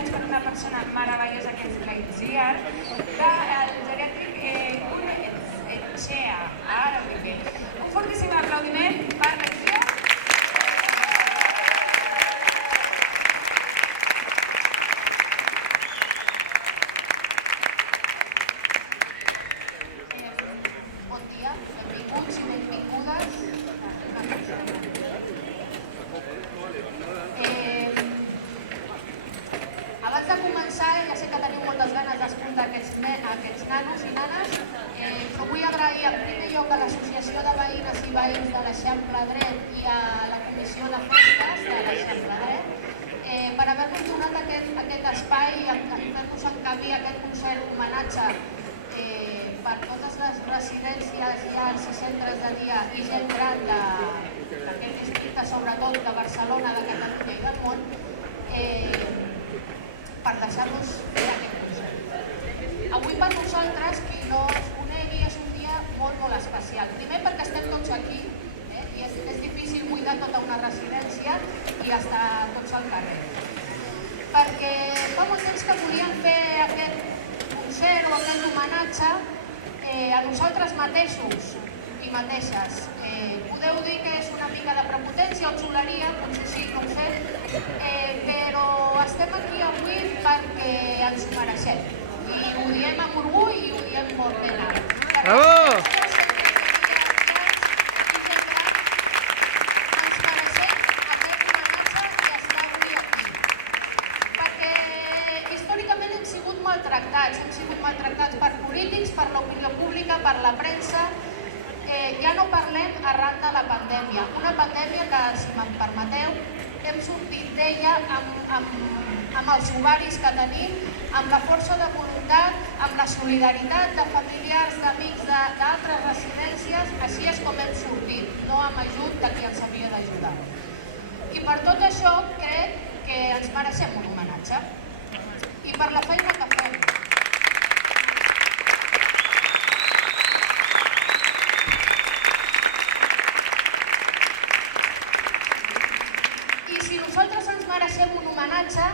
liderats per una persona meravellosa que és l'Itziar, del geriàtric Echea. Ara ho dic bé. Un fortíssim aplaudiment per l'Itziar. Bon dia, benvinguts i benvingudes. Abans de començar, ja sé que teniu moltes ganes d'escoltar aquests nanos i nanes, però vull agrair en primer lloc a l'Associació de Veïnes i Veïns de l'Eixample Dret i a la Comissió de Festes de l'Eixample Dret per haver-nos donat aquest espai i fer-nos encabir aquest concert homenatge per totes les residències, llars i centres de dia i gent gran d'aquest districte, sobretot de Barcelona, de Catalunya i del món, per deixar-nos fer aquest concert. Avui per nosaltres, qui no es conegui, és un dia molt, molt especial. Primer perquè estem tots aquí, i és difícil buidar tota una residència i estar tots al carrer. Perquè fa molt temps que volíem fer aquest concert o aquest homenatge a nosaltres mateixos i mateixes. Podeu dir que és una mica de prepotència o xuleria, potser sí, no ho sé, però estem aquí avui perquè ens ho mereixem. I ho diem amb orgull i ho diem molt ben alt. Ens mereixem aquest homenatge i estar avui aquí. Perquè històricament hem sigut maltractats per polítics, per l'opinió pública, per la premsa. Ja no parlem arran de la pandèmia. Una pandèmia que, si me'n permeteu, hem sortit d'ella amb els ovaris que tenim, amb la força de voluntat, amb la solidaritat de familiars, d'amics d'altres residències. Així és com hem sortit, no amb ajut de qui ens havia d'ajudar. I per tot això crec que ens mereixem un homenatge. I per la feina que fem. I si nosaltres ens mereixem un homenatge,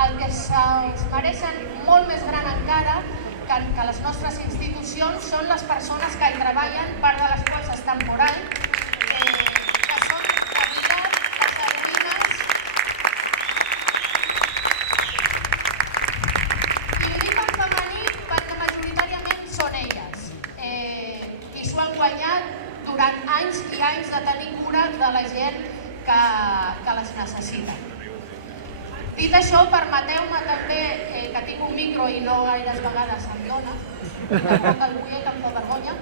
el que se'ls mereixen molt més gran encara que les nostres institucions són les persones que hi treballen, part de les quals estan por ahí, que són de veritat les heroïnes. I ho dic en femení perquè majoritàriament són elles, qui s'ho han guanyat durant anys i anys de tenir cura de la gent que les necessita. Dit això, permeteu-me també que tinc un micro i no gaires vegades em dona, tampoc el vull, que em fa vergonya,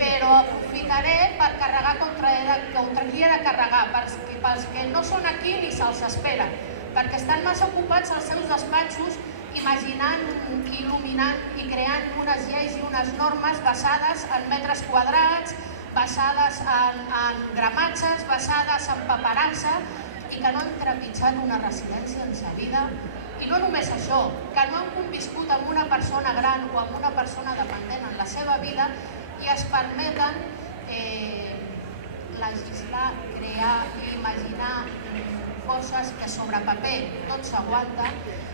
però aprofitaré per carregar contra qui he de carregar, pels que no són aquí ni se'ls espera, perquè estan massa ocupats als seus despatxos imaginant, il·luminant i creant unes lleis i unes normes basades en metres quadrats, basades en gramatges, basades en paperança, i que no han trepitjat una residència en sa vida. I no només això, que no han conviscut amb una persona gran o amb una persona dependent en la seva vida i es permeten legislar, crear i imaginar coses que sobre paper tot s'aguanta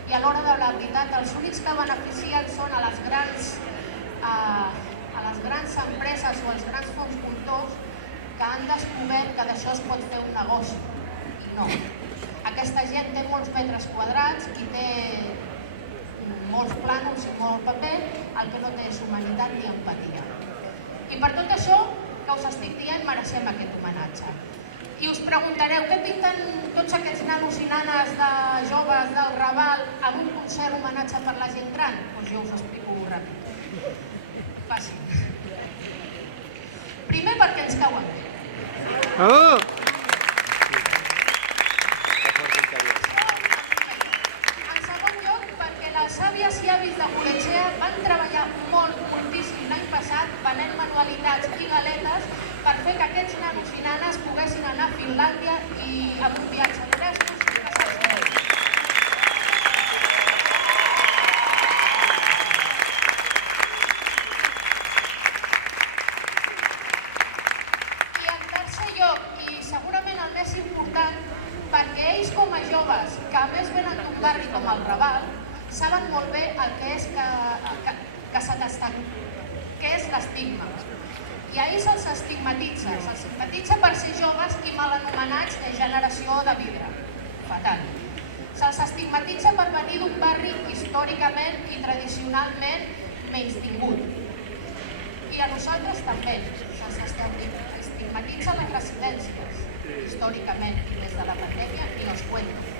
i a l'hora de la veritat els únics que beneficien són a les grans empreses o als grans fons voltors que han descobert que d'això es pot fer un negoci. No. Aquesta gent té molts metres quadrats i té molts plànols i molt paper, el que no té és humanitat ni empatia. I per tot això que us estic dient, mereixem aquest homenatge. I us preguntareu, què pinten tots aquests nanos i nanes de joves del Raval amb un concert homenatge per la gent gran? Doncs jo us explico ràpid. Fàcil. Primer perquè ens cauen bé. Els àvies i avis de Bolechea van treballar moltíssim l'any passat venent manualitats i galetes per fer que aquests nanos i nanes poguessin anar a Finlàndia i amb un viatge d'Erasmus i passar-se bé. I en tercer lloc, i segurament el més important, perquè ells com a joves, que a més venen d'un barri com el Raval, saben molt bé el que és que és l'estigma. I a ells se'ls estigmatitza per ser joves i mal anomenats de generació de vidre. Fatal. Se'ls estigmatitza per venir d'un barri històricament i tradicionalment menystingut. I a nosaltres també se'ns estigmatitza les residències, històricament, i des de la pandèmia ni els cuento.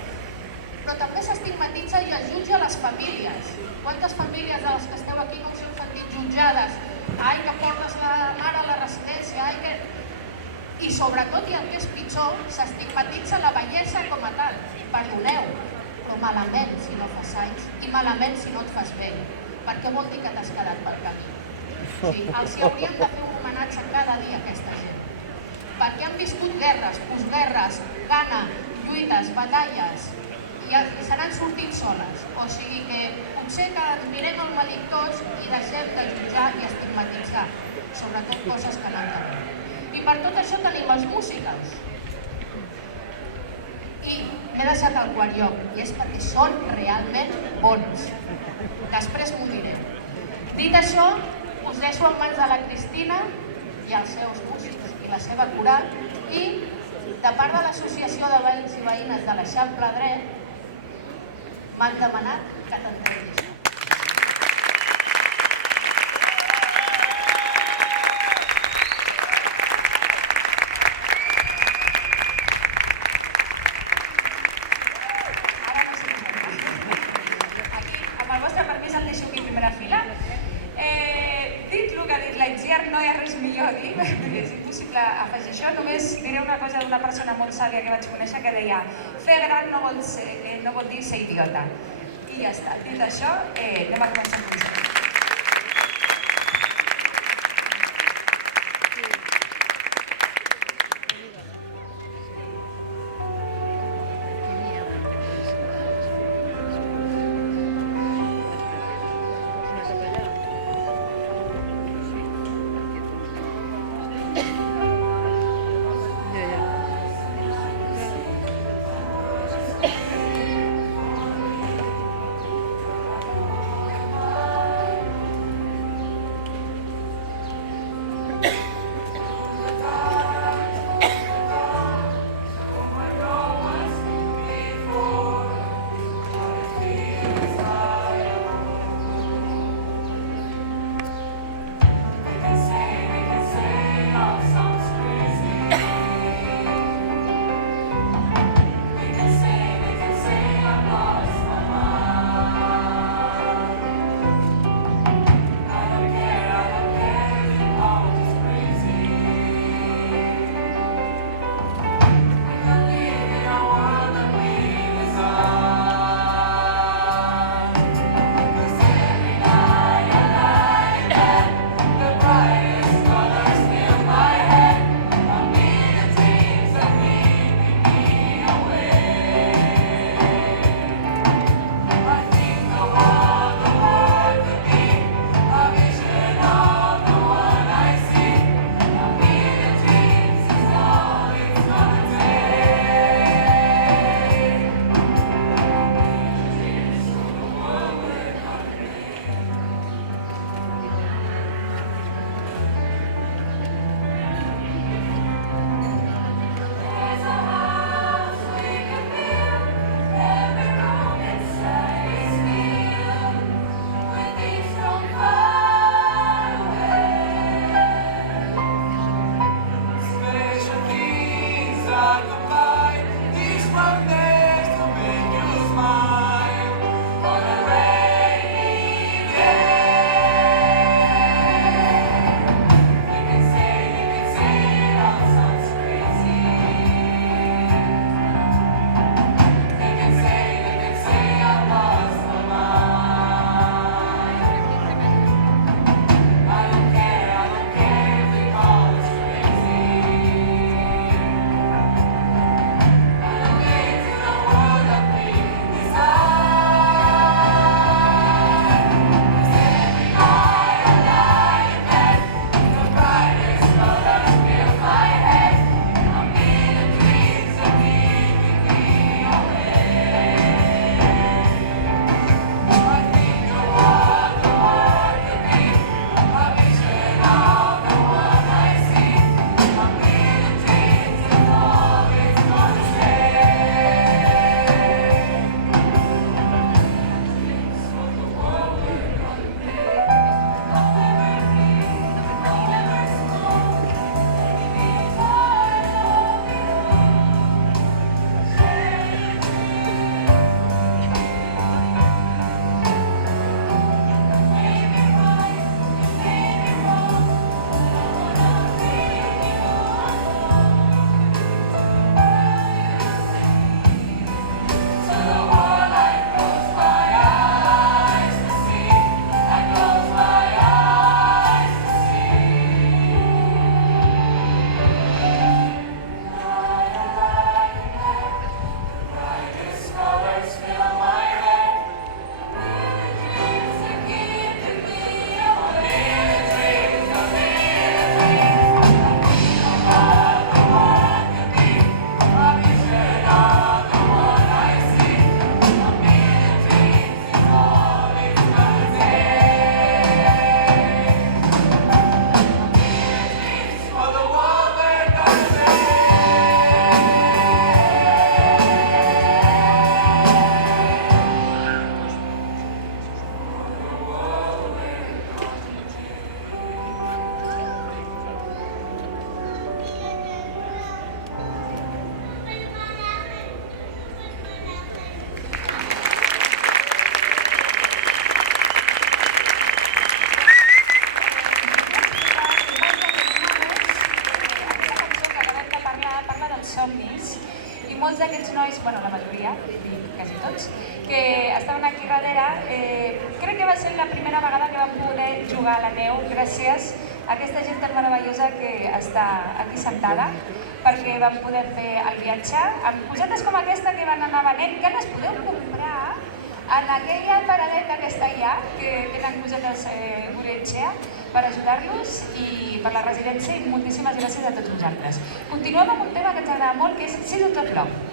Però també s'estigmatitza i es jutja les famílies. Quantes famílies de les que esteu aquí no us heu sentit jutjades? Ai, que portes la mare a la residència, ai, que... I sobretot, i el que és pitjor, s'estigmatitza la bellesa com a tal. Perdoneu, però malament si no fas anys i malament si no et fas vell, perquè vol dir que t'has quedat pel camí. Sí, els hi hauríem de fer un homenatge cada dia a aquesta gent, perquè han viscut guerres, postguerres, gana, lluites, batalles, i se n'han sortit soles. O sigui que potser que ens mirem el melic tots i deixem de jutjar i estigmatitzar, sobretot coses que no entenem. I per tot això tenim els musicals. I m'he deixat el quart lloc, i és perquè són realment bons. Després m'ho diré. Dit això, us deixo en mans de la Cristina i els seus músics i la seva coral, i de part de l'Associació de Veïns i Veïnes de l'Eixample Dret m'han demanat que t'entreguis. No hi ha res millor a dir, és impossible afegir això. Només diré una cosa d'una persona molt sàvia que vaig conèixer que deia: fer gran no vol dir ser idiota. I ja està. Dit això, anem a començar amb música. molts d'aquests nois, bueno, la majoria, quasi tots, que estaven aquí darrere, crec que va ser la primera vegada que vam poder jugar a la neu gràcies a aquesta gent tan meravellosa que està aquí sentada, perquè vam poder fer el viatge amb cosetes com aquesta que van anar venent, que les podeu comprar en aquella paradeta que està allà, que tenen cosetes Gurietxea, per ajudar-los i per la residència, i moltíssimes gràcies a tots vosaltres. Continuem amb un tema que ens agrada molt, que és Seasons of Love.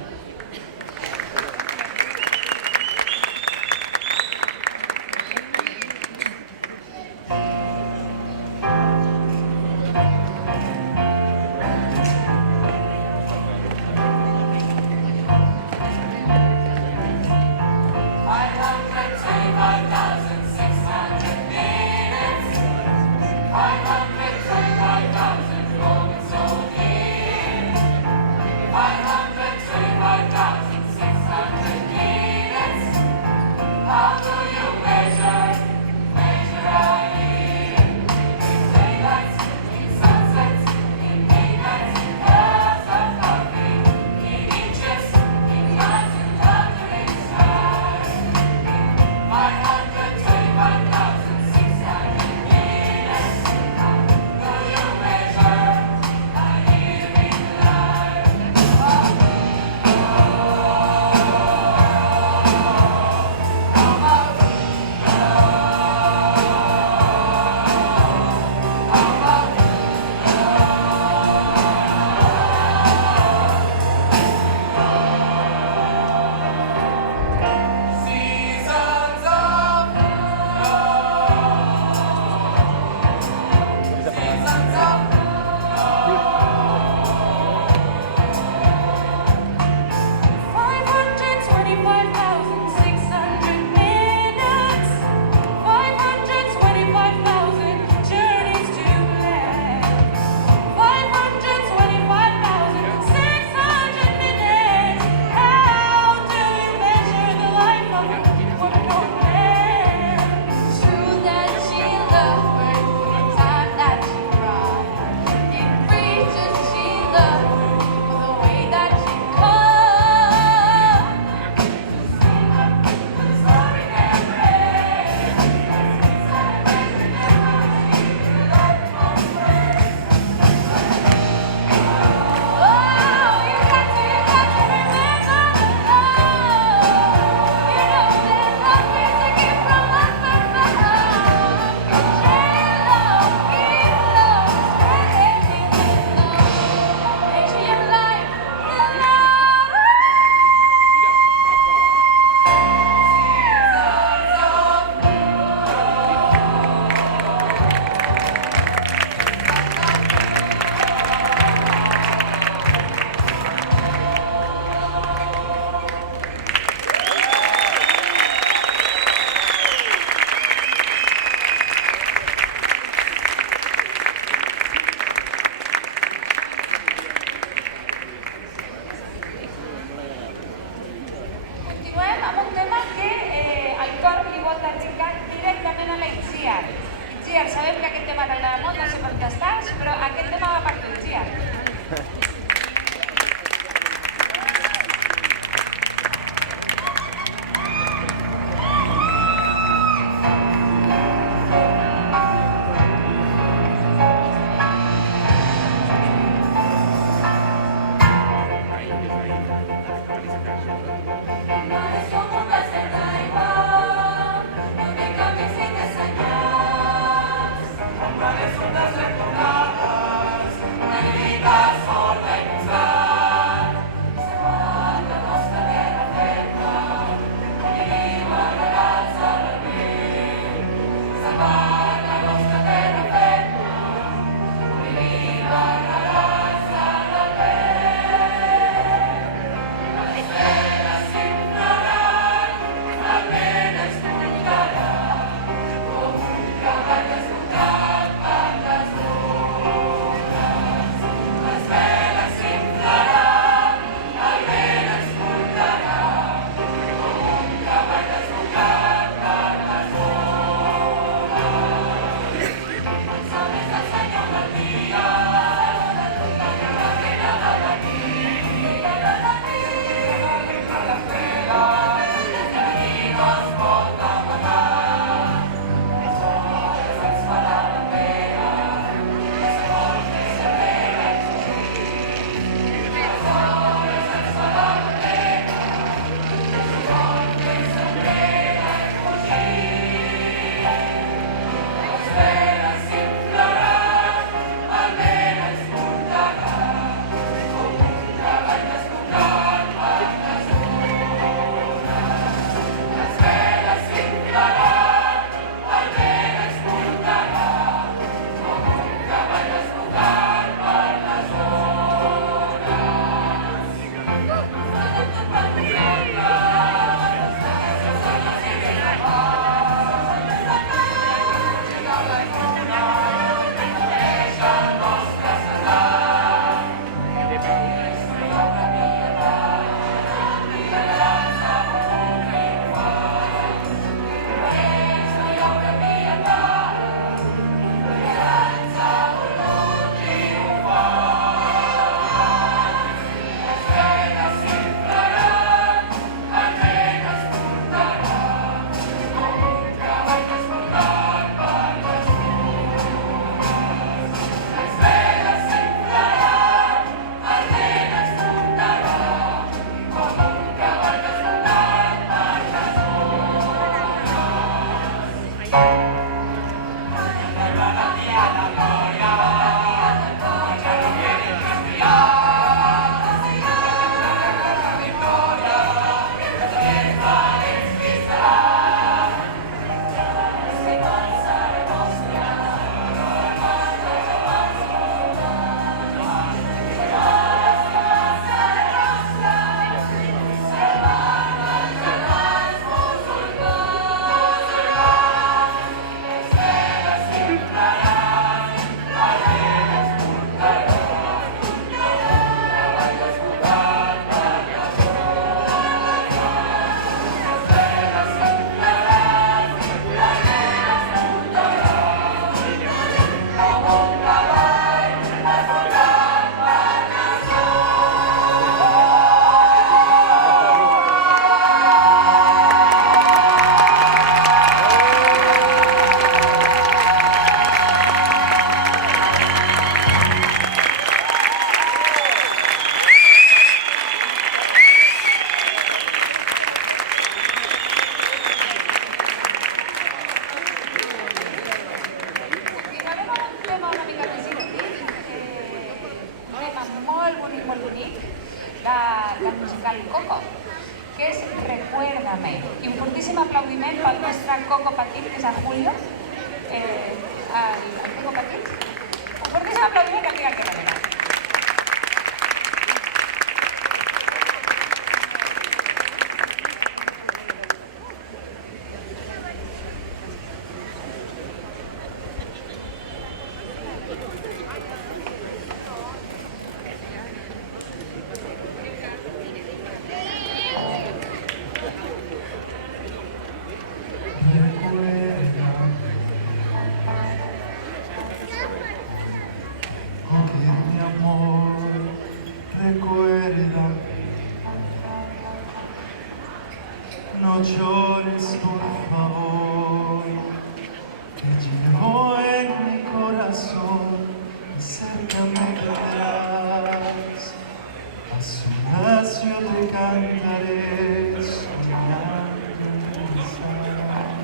Itziar, sabem que aquest tema t'agrada molt, no sé per què estàs, però aquest tema va per tu, Itziar. Solas, negritas, solas. i molt bonic del musical Coco, que és Recuérdame. I un fortíssim aplaudiment pel nostre Coco petit, que és el Julio, el Coco petit. Un fortíssim aplaudiment que el diga que manera. No llores, por favor, te llevo en mi corazón, cerca me quedarás, a solas yo te cantaré, soñando en pensar.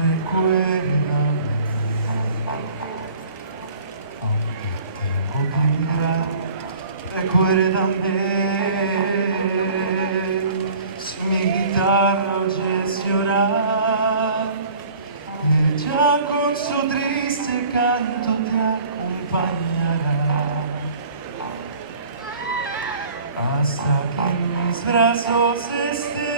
Recuérdame, aunque tengo que mirar, recuérdame. Oyes llorar, ella con su triste canto te acompañará hasta que en mis brazos estés.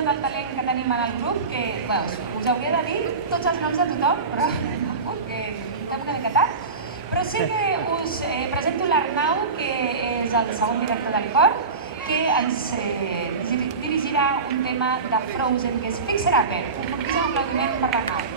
tot el talent que tenim en el grup, que us hauria de dir tots els noms de tothom, però que fem una mica tard. Però sí que us presento l'Arnau, que és el segon director del cor, que ens dirigirà un tema de Frozen, que és Fix It Up. Un fortíssim aplaudiment per l'Arnau.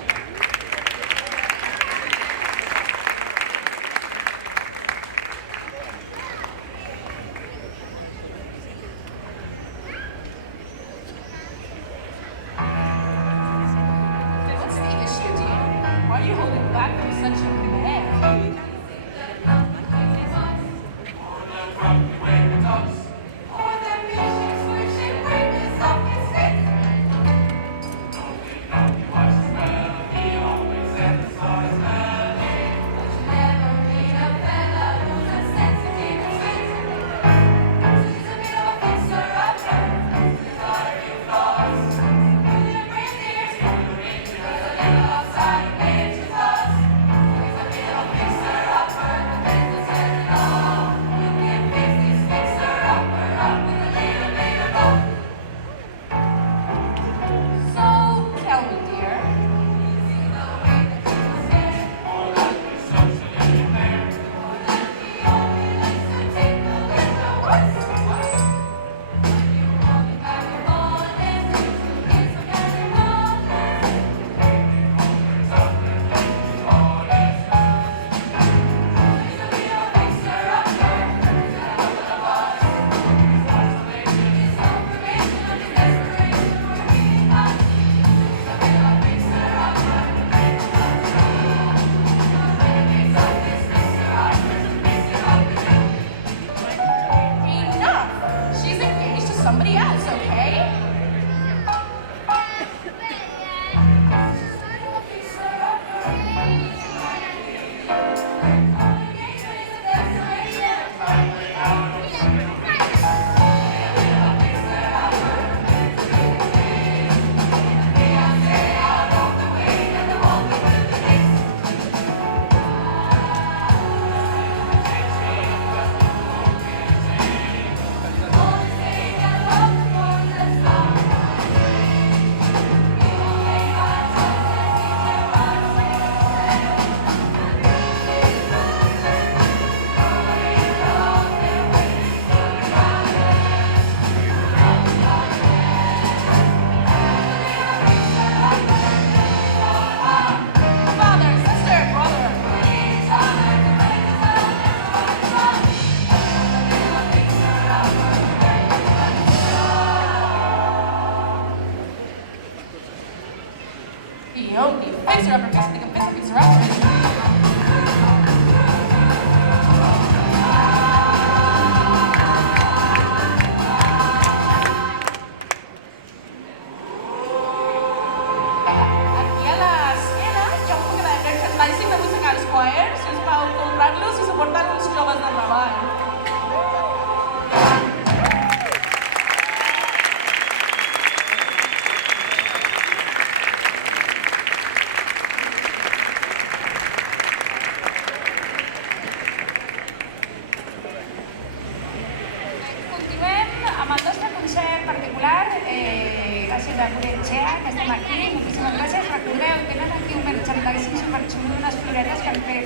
gràcies a Gurechea, que estem aquí, moltíssimes gràcies. Recordeu, tenen aquí un merchandising superxulo, unes floretes que han fet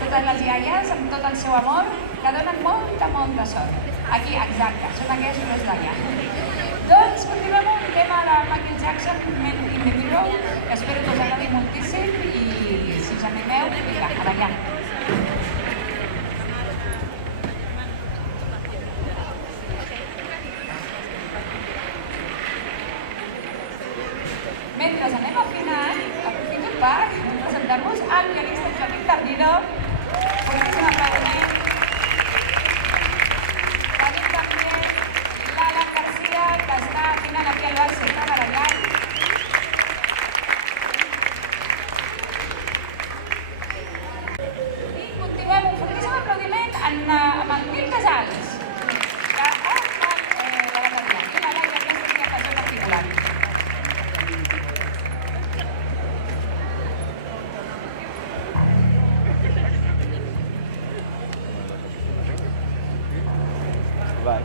totes les iaies amb tot el seu amor, que donen molta sort. Aquí, exacte, són aquelles flors d'allà. Doncs continuem amb un tema de Michael Jackson, Men in the Mirror, que espero que us agradi moltíssim i si us animeu, vinga, a ballar. Mentre anem afinant, aprofito per presentar-vos al pianista Joaquín Tardino. Moltíssim aplaudiment. Tenim també l'Alan Garcia, que està afinant aquí al base, treballant. I continuem un fortíssim aplaudiment amb el Nil Casals, que ha estat la bateria. I la Laia, aquesta dia per tot particular. Vai.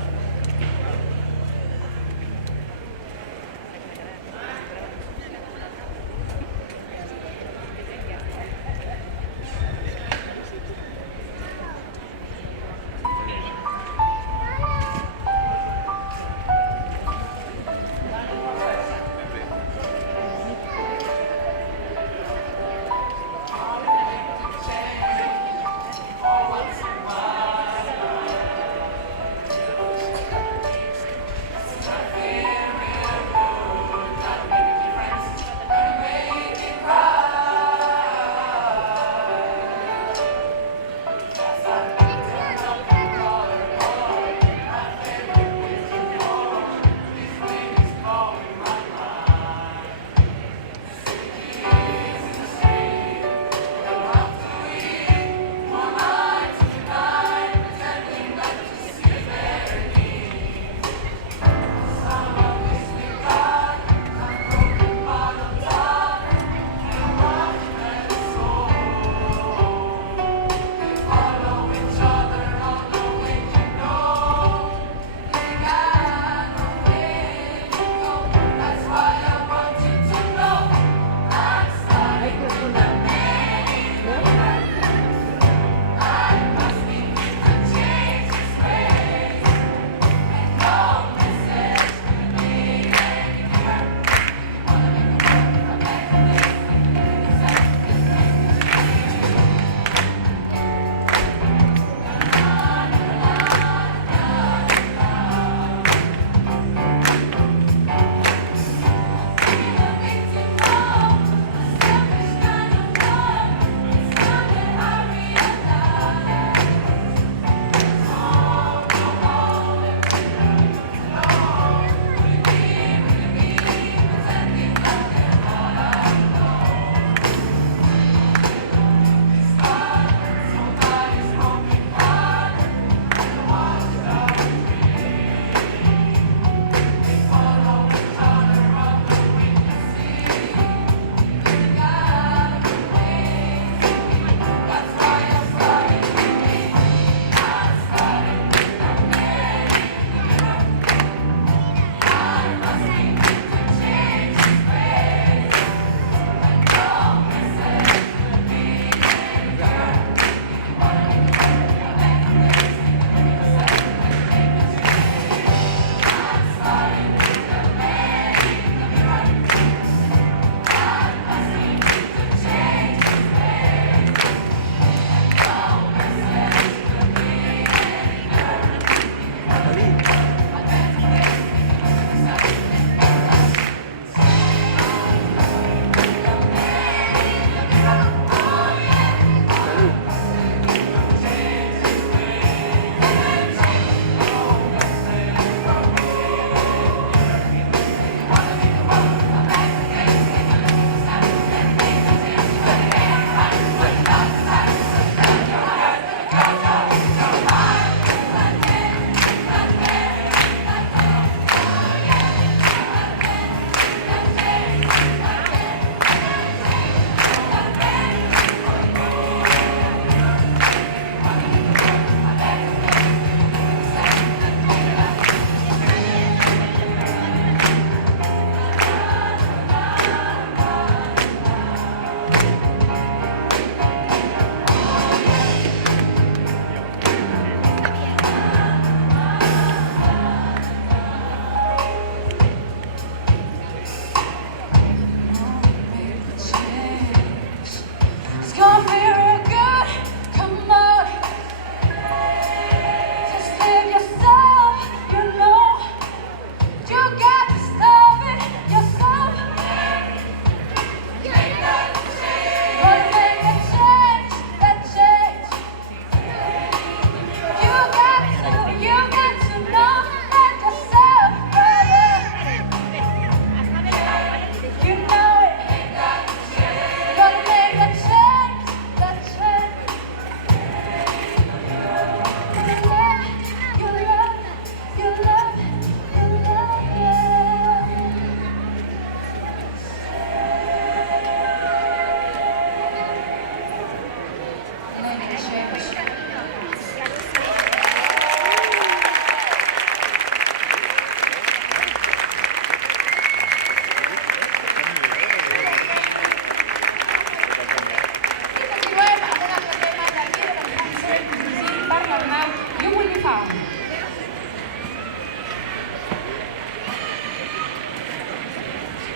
Vinga.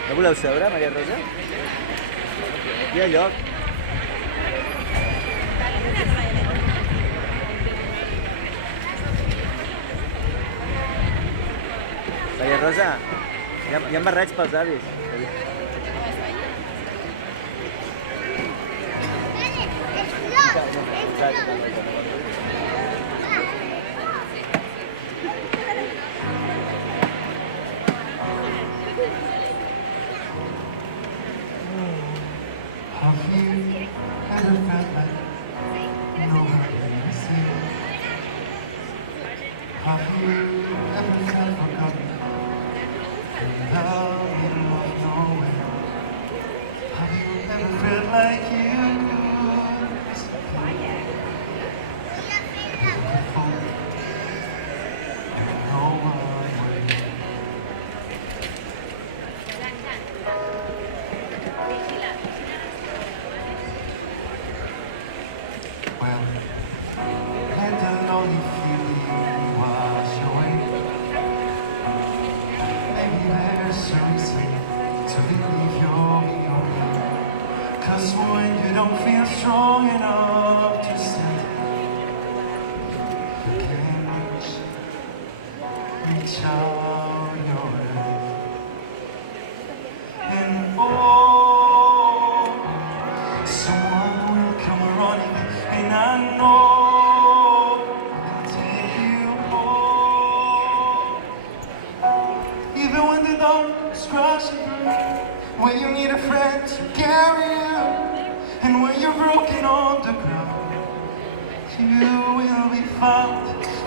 No voleu seure, Maria Rosa? Hi ha lloc. Maria Rosa, hi ha barrets pels avis. Have you ever felt like nobody is here? Have you ever felt forgotten in the middle of nowhere? Have you ever felt like you could disappear? Before, and no one would. Well, let the lonely feeling wash away. Maybe there's a reason to believe you'll be okay. 'Cause when you don't feel strong enough to stand, you can't reach out your hand. And oh, someone will come running, and I know I'll take you home. Even when the darkness crashing through, when you need a friend to carry you, and when you're broken on the ground, you will be found.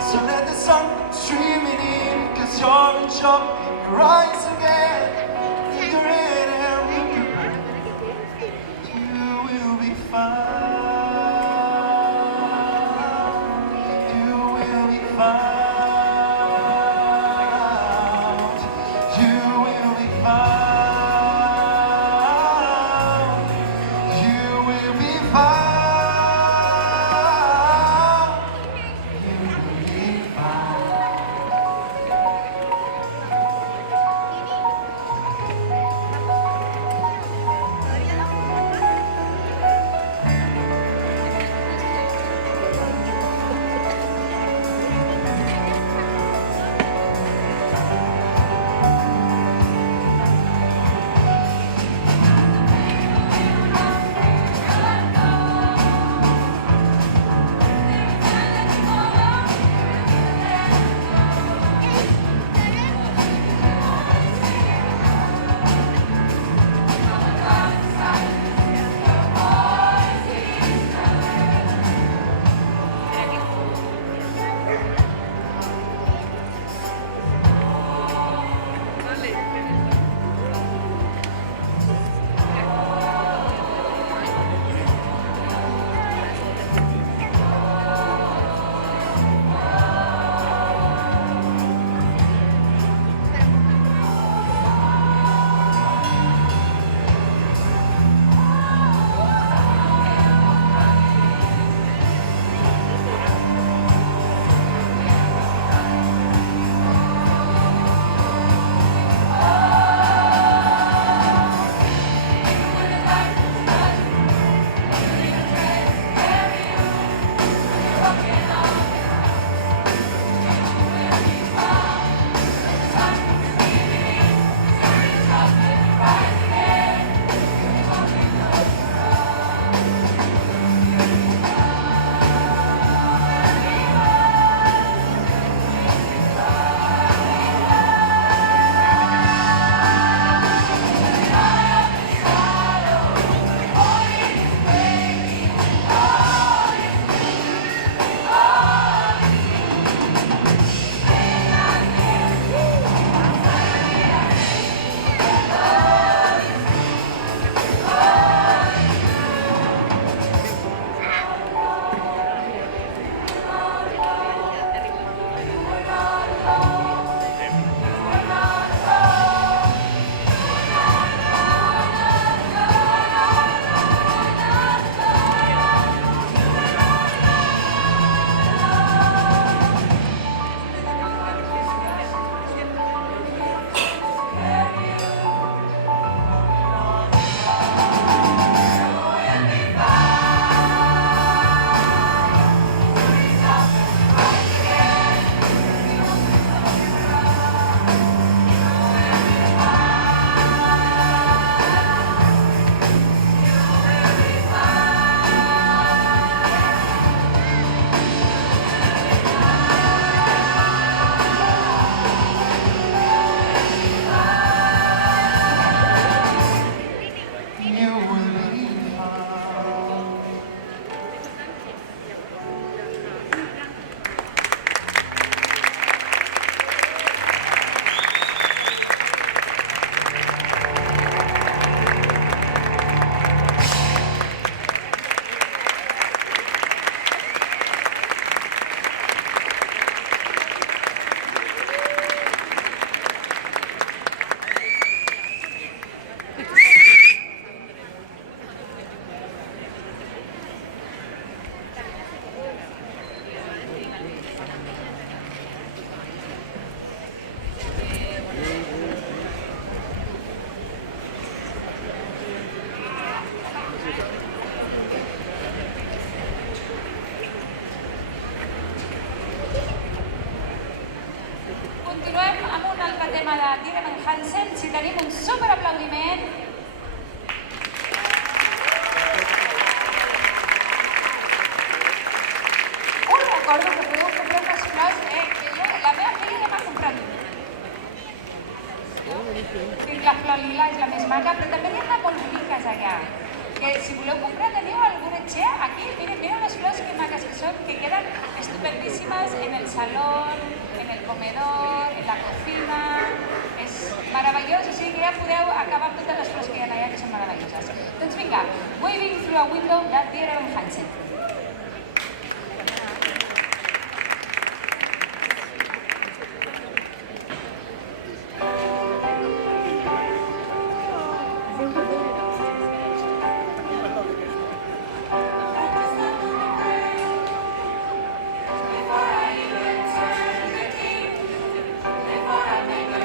So let the sun streaming in, 'cause you're in shock, you rise again. Take your head and look around. You will be found. You will be found. You will be found. You will be found. You will be found. continuem amb un altre tema de Dear Evan Hansen, si tenim un superaplaudiment. Us recordo que podeu comprar unes flors, que jo, la meva filla ja m'ha comprat una. La flor lila és la més maca, però també n'hi ha molt boniques allà. Que si voleu comprar teniu al Gurechea, aquí, miren les flors que maques que són, que queden estupendíssimes en el salón, en el comedor, en la cocina. És meravellós, o sigui que ja podeu acabar amb totes les flors que hi ha allà, que són meravelloses. Doncs vinga, Waving Through a Window de Dear Evan Hansen. Before I leave,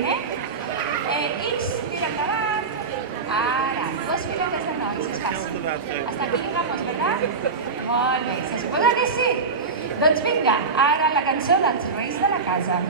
gent, X, tira endavant. Ara, dos filetes de noms, és fàcil. Hasta aquí llegamos, ¿verdad? Molt bé, se suposa que sí? Doncs vinga, ara la cançó dels Reis de la Casa.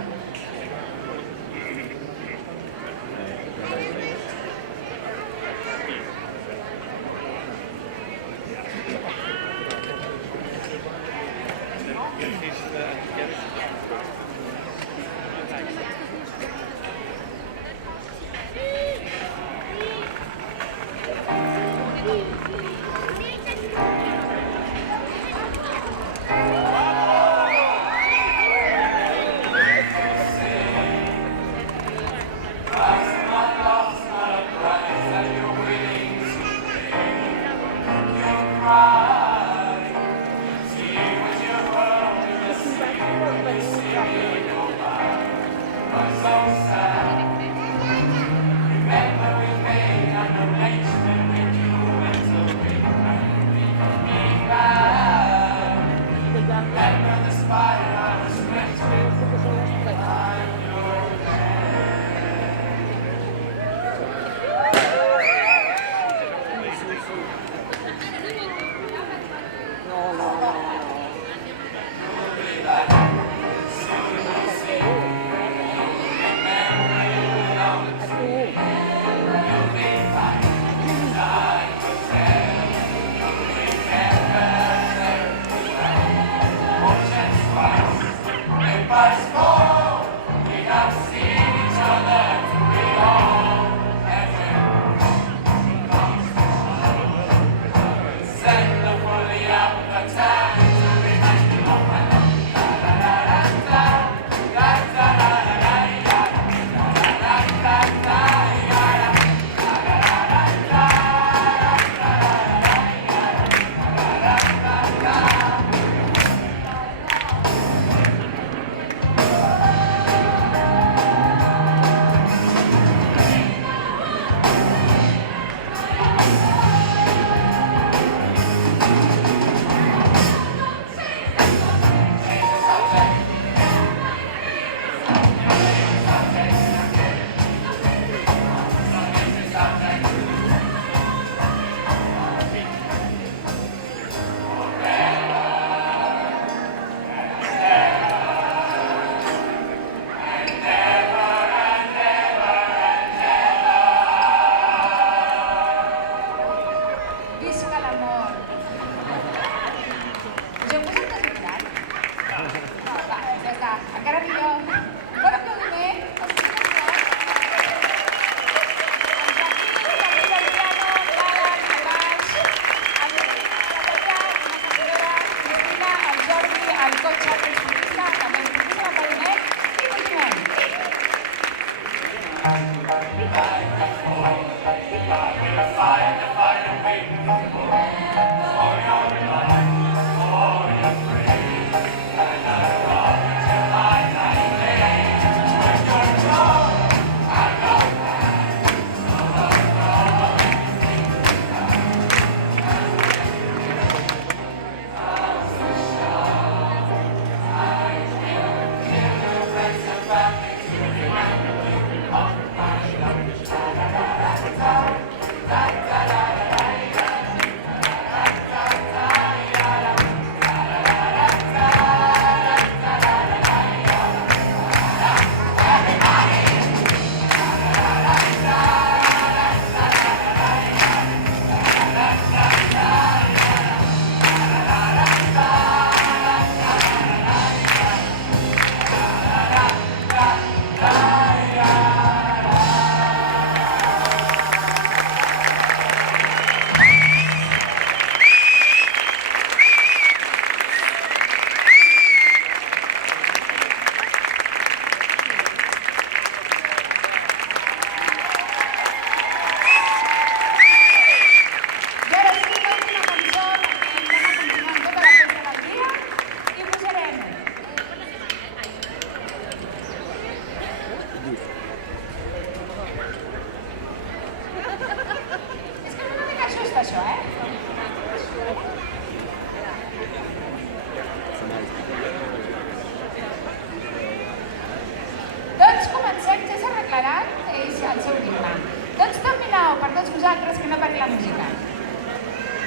després arreglaran ells al seu ritme. Doncs dominau per tots vosaltres que no pari la música.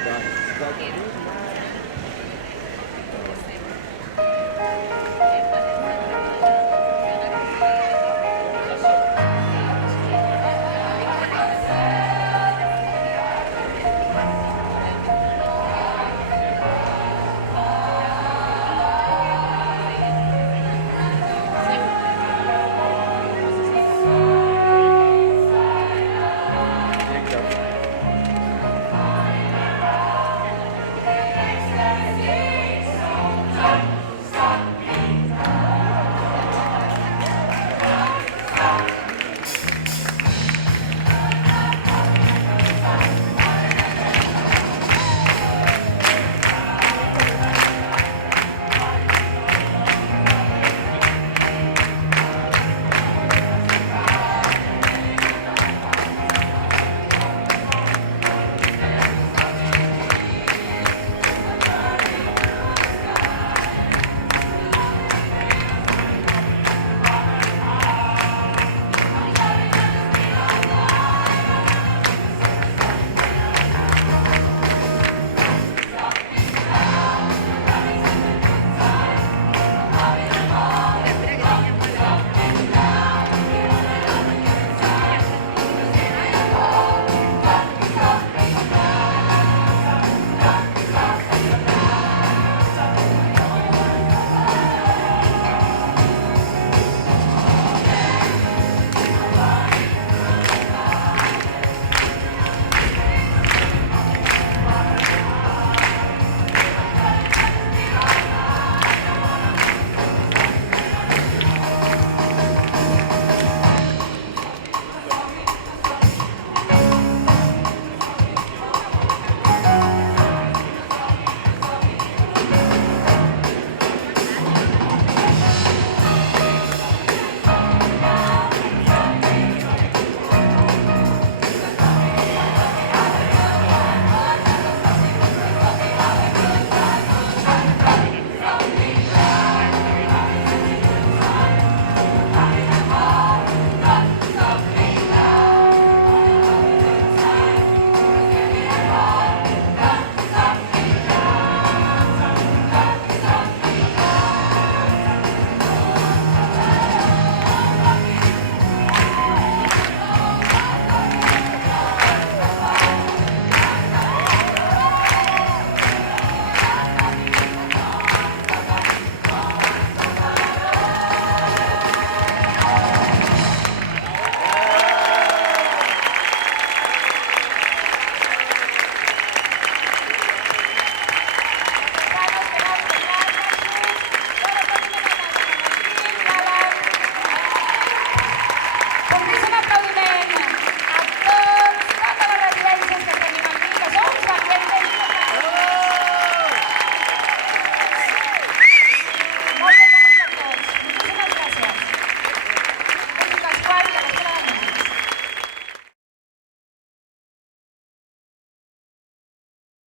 Doncs,